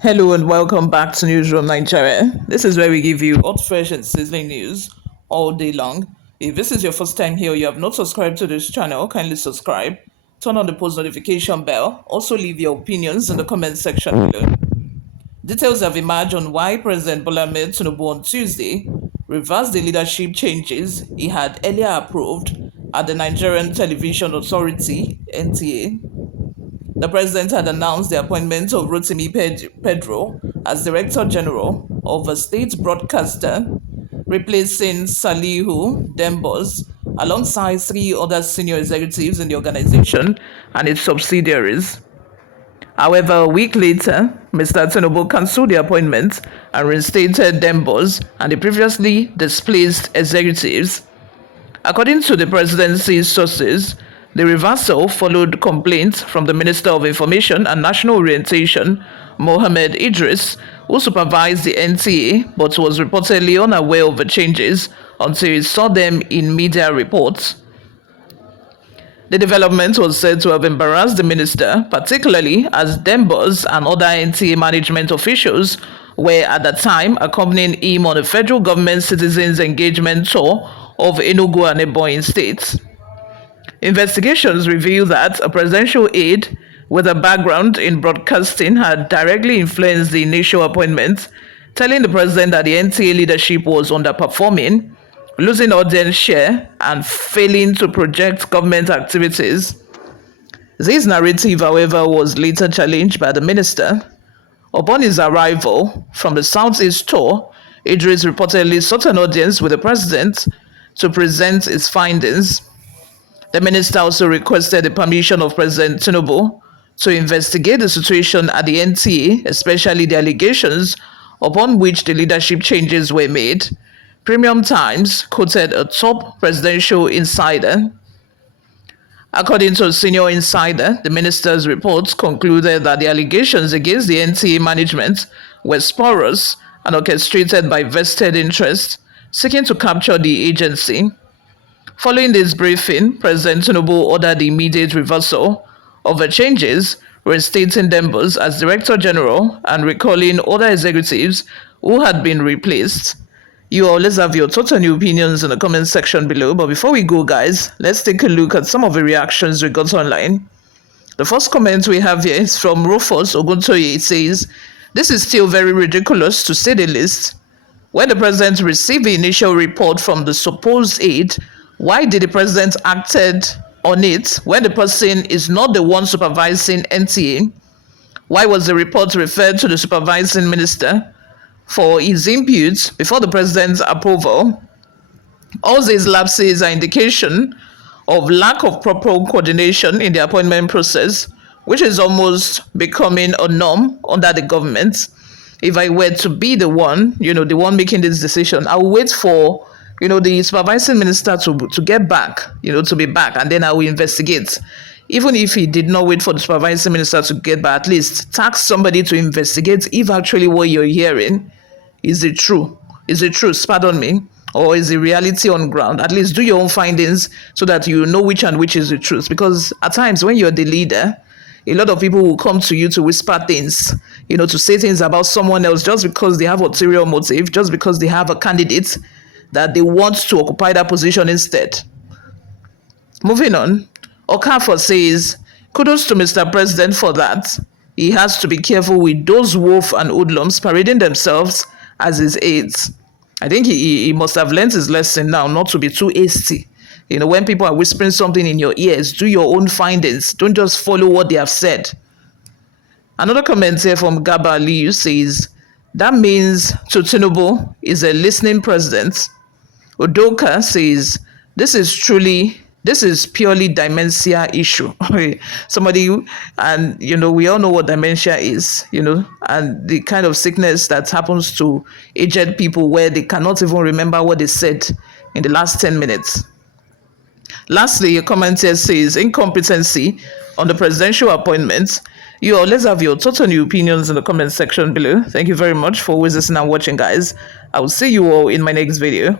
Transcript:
Hello and welcome back to Newsroom Nigeria. This is where we give you hot, fresh, and sizzling news all day long. If this is your first time here, you have not subscribed to this channel, kindly subscribe, turn on the post notification bell, also leave your opinions in the comment section below. Details have emerged on why President Bola Ahmed Tinubu on Tuesday reversed the leadership changes he had earlier approved at the Nigerian Television Authority (NTA). The president had announced the appointment of Rotimi Pedro as Director General of a state broadcaster, replacing Salihu Dembos, alongside three other senior executives in the organization and its subsidiaries. However, a week later, Mr. Tinubu cancelled the appointment and reinstated Dembos and the previously displaced executives. According to the presidency's sources, the reversal followed complaints from the Minister of Information and National Orientation, Mohammed Idris, who supervised the NTA but was reportedly unaware of the changes until he saw them in media reports. The development was said to have embarrassed the minister, particularly as Dembos and other NTA management officials were at the time accompanying him on a federal government citizens engagement tour of Enugu and Ebonyi states. Investigations reveal that a presidential aide with a background in broadcasting had directly influenced the initial appointment, telling the president that the NTA leadership was underperforming, losing audience share, and failing to project government activities. This narrative, however, was later challenged by the minister. Upon his arrival from the Southeast tour, Idris reportedly sought an audience with the president to present his findings. The minister also requested the permission of President Tinubu to investigate the situation at the NTA, especially the allegations upon which the leadership changes were made. Premium Times quoted a top presidential insider. According to a senior insider, the minister's report concluded that the allegations against the NTA management were spurious and orchestrated by vested interests seeking to capture the agency. Following this briefing, President Tinubu ordered the immediate reversal of the changes, reinstating Dembos as Director General and recalling other executives who had been replaced. You always have your thoughts and your opinions in the comment section below, but before we go, guys, let's take a look at some of the reactions we got online. The first comment we have here is from Rufus Oguntoye. It says, "This is still very ridiculous to say the least. When the president received the initial report from the supposed aide, why did the president acted on it when the person is not the one supervising NTA? Why was the report referred to the supervising minister for his input before the president's approval? All these lapses are indication of lack of proper coordination in the appointment process, which is almost becoming a norm under the government. If I were to be the one, the one making this decision, I will wait for the supervising minister to get back, to be back, and then I will investigate. Even if he did not wait for the supervising minister to get back, at least task somebody to investigate if actually what you're hearing is it true? Is it truth, pardon me, or is it reality on ground? At least do your own findings so that you know which and which is the truth. Because at times when you're the leader, a lot of people will come to you to whisper things, to say things about someone else just because they have ulterior motive, just because they have a candidate that they want to occupy that position instead. Moving on, Okafor says, "Kudos to Mr. President for that. He has to be careful with those wolf and hoodlums parading themselves as his aides." I think he must have learned his lesson now, not to be too hasty. When people are whispering something in your ears, do your own findings. Don't just follow what they have said. Another comment here from Gaba Aliyu says, "That means to Tinubu is a listening president." Udoka says, this is purely dementia issue. Somebody, and we all know what dementia is, and the kind of sickness that happens to aged people where they cannot even remember what they said in the last 10 minutes. Lastly, a comment here says, "Incompetency on the presidential appointments." You all, let's have your thoughts and your opinions in the comment section below. Thank you very much for always listening and watching, guys. I will see you all in my next video.